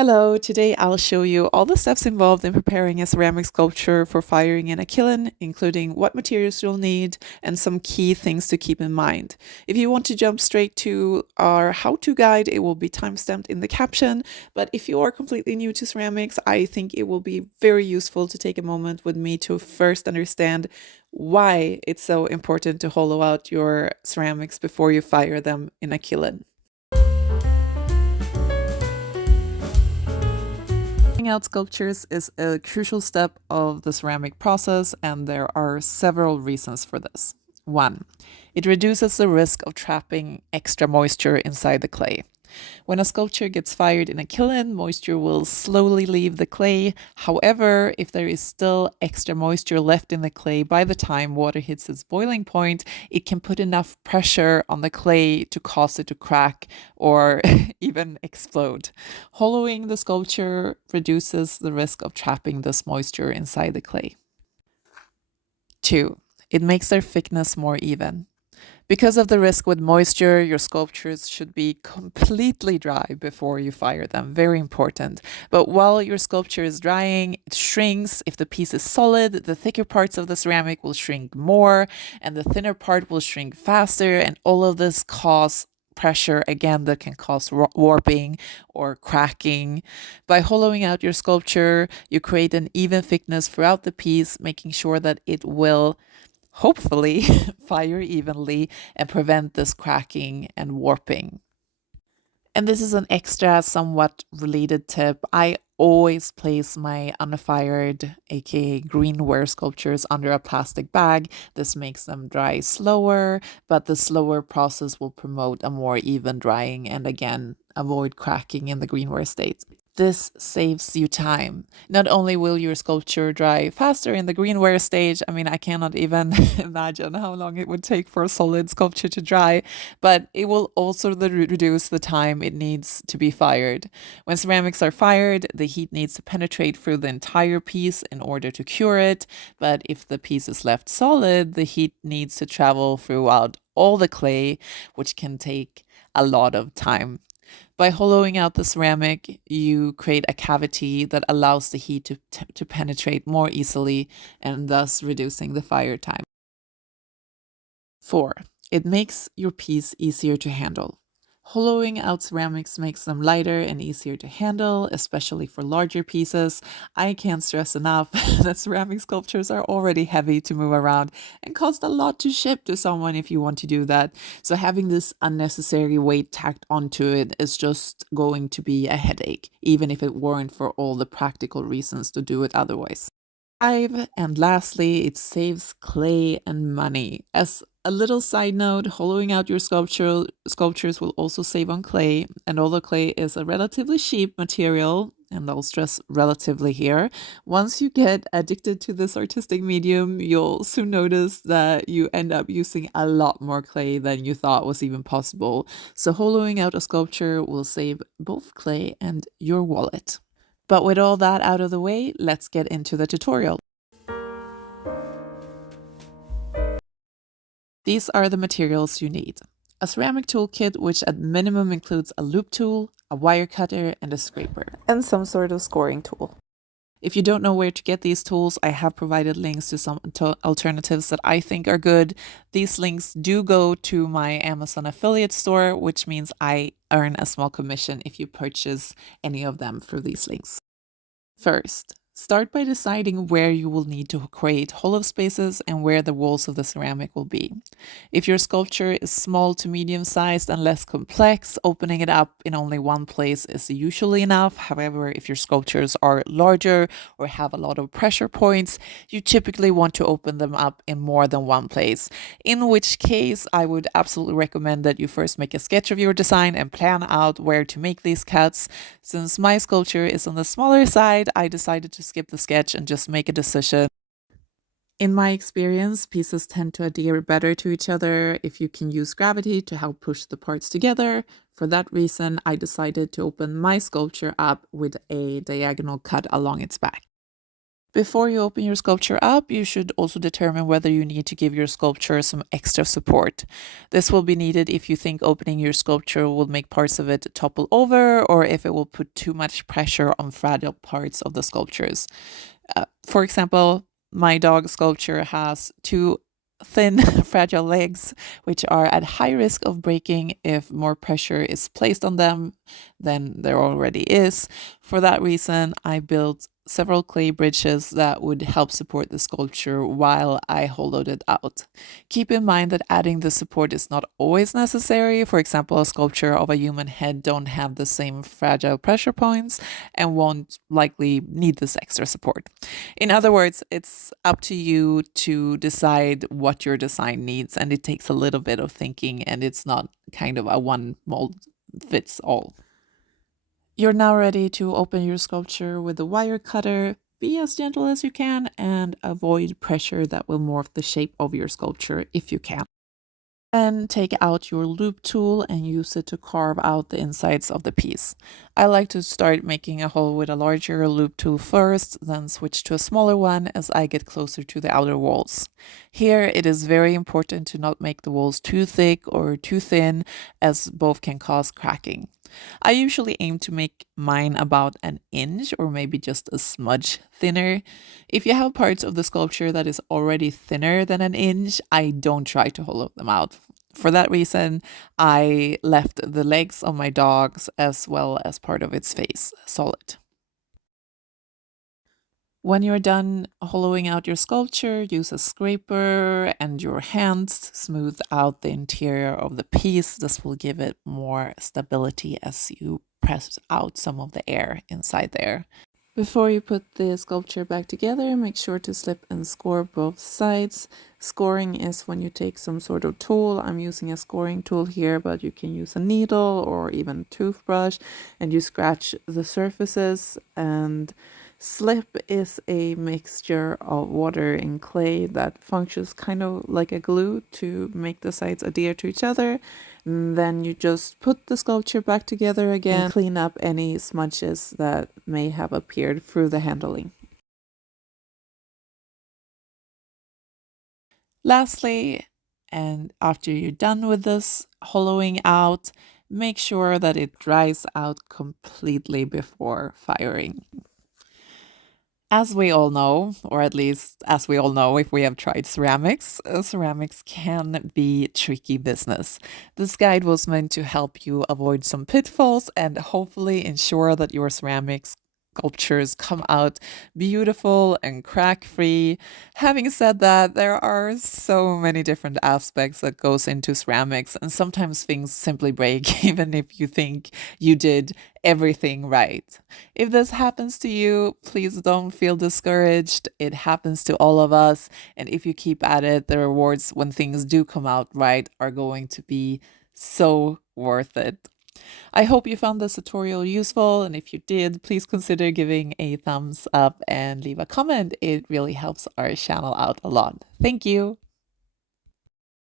Hello, today I'll show you all the steps involved in preparing a ceramic sculpture for firing in a kiln, including what materials you'll need and some key things to keep in mind. If you want to jump straight to our how-to guide, it will be timestamped in the caption, but if you are completely new to ceramics, I think it will be very useful to take a moment with me to first understand why it's so important to hollow out your ceramics before you fire them in a kiln. Out sculptures is a crucial step of the ceramic process, and there are several reasons for this. One, it reduces the risk of trapping extra moisture inside the clay. When a sculpture gets fired in a kiln, moisture will slowly leave the clay. However, if there is still extra moisture left in the clay by the time water hits its boiling point, it can put enough pressure on the clay to cause it to crack or even explode. Hollowing the sculpture reduces the risk of trapping this moisture inside the clay. Two, it makes their thickness more even. Because of the risk with moisture, your sculptures should be completely dry before you fire them. Very important. But while your sculpture is drying, it shrinks. If the piece is solid, the thicker parts of the ceramic will shrink more, and the thinner part will shrink faster, and all of this cause pressure again that can cause warping or cracking. By hollowing out your sculpture, you create an even thickness throughout the piece, making sure that it will hopefully fire evenly and prevent this cracking and warping. And this is an extra, somewhat related tip. I always place my unfired, aka greenware sculptures, under a plastic bag. This makes them dry slower, but the slower process will promote a more even drying and again avoid cracking in the greenware state. This saves you time. Not only will your sculpture dry faster in the greenware stage, I mean, I cannot even imagine how long it would take for a solid sculpture to dry, but it will also reduce the time it needs to be fired. When ceramics are fired, the heat needs to penetrate through the entire piece in order to cure it, but if the piece is left solid, the heat needs to travel throughout all the clay, which can take a lot of time. By hollowing out the ceramic, you create a cavity that allows the heat to penetrate more easily and thus reducing the fire time. 4. It makes your piece easier to handle. Hollowing out ceramics makes them lighter and easier to handle, especially for larger pieces. I can't stress enough that ceramic sculptures are already heavy to move around and cost a lot to ship to someone if you want to do that. So having this unnecessary weight tacked onto it is just going to be a headache, even if it weren't for all the practical reasons to do it otherwise. 5. And lastly, it saves clay and money. As a little side note, hollowing out your sculptures will also save on clay, and although clay is a relatively cheap material, and I'll stress relatively here, once you get addicted to this artistic medium, you'll soon notice that you end up using a lot more clay than you thought was even possible. So hollowing out a sculpture will save both clay and your wallet. But with all that out of the way, let's get into the tutorial. These are the materials you need. A ceramic toolkit, which at minimum includes a loop tool, a wire cutter, and a scraper, and some sort of scoring tool. If you don't know where to get these tools, I have provided links to some alternatives that I think are good. These links do go to my Amazon affiliate store, which means I earn a small commission if you purchase any of them through these links. First, start by deciding where you will need to create hollow spaces and where the walls of the ceramic will be. If your sculpture is small to medium sized and less complex, opening it up in only one place is usually enough. However, if your sculptures are larger or have a lot of pressure points, you typically want to open them up in more than one place. In which case, I would absolutely recommend that you first make a sketch of your design and plan out where to make these cuts. Since my sculpture is on the smaller side, I decided to skip the sketch and just make a decision. In my experience, pieces tend to adhere better to each other if you can use gravity to help push the parts together. For that reason, I decided to open my sculpture up with a diagonal cut along its back. Before you open your sculpture up, you should also determine whether you need to give your sculpture some extra support. This will be needed if you think opening your sculpture will make parts of it topple over or if it will put too much pressure on fragile parts of the sculptures. For example, my dog sculpture has two thin, fragile legs, which are at high risk of breaking if more pressure is placed on them than there already is. For that reason, I built several clay bridges that would help support the sculpture while I hollowed it out. Keep in mind that adding the support is not always necessary. For example, a sculpture of a human head don't have the same fragile pressure points and won't likely need this extra support. In other words, it's up to you to decide what your design needs, and it takes a little bit of thinking, and it's not kind of a one mold fits all. You're now ready to open your sculpture with a wire cutter. Be as gentle as you can and avoid pressure that will morph the shape of your sculpture if you can. Then take out your loop tool and use it to carve out the insides of the piece. I like to start making a hole with a larger loop tool first, then switch to a smaller one as I get closer to the outer walls. Here, it is very important to not make the walls too thick or too thin, as both can cause cracking. I usually aim to make mine about an inch or maybe just a smudge thinner. If you have parts of the sculpture that is already thinner than an inch, I don't try to hollow them out. For that reason, I left the legs of my dogs as well as part of its face solid. When you're done hollowing out your sculpture, use a scraper and your hands smooth out the interior of the piece. This will give it more stability as you press out some of the air inside there. Before you put the sculpture back together, make sure to slip and score both sides. Scoring is when you take some sort of tool. I'm using a scoring tool here, but you can use a needle or even a toothbrush, and you scratch the surfaces. And slip is a mixture of water and clay that functions kind of like a glue to make the sides adhere to each other. And then you just put the sculpture back together again and clean up any smudges that may have appeared through the handling. Lastly, and after you're done with this hollowing out, make sure that it dries out completely before firing. As we all know, or at least as we all know if we have tried ceramics, ceramics can be tricky business. This guide was meant to help you avoid some pitfalls and hopefully ensure that your ceramics sculptures come out beautiful and crack free. Having said that, there are so many different aspects that goes into ceramics, and sometimes things simply break even if you think you did everything right. If this happens to you, please don't feel discouraged. It happens to all of us, and if you keep at it, the rewards when things do come out right are going to be so worth it. I hope you found this tutorial useful, and if you did, please consider giving a thumbs up and leave a comment. It really helps our channel out a lot. Thank you.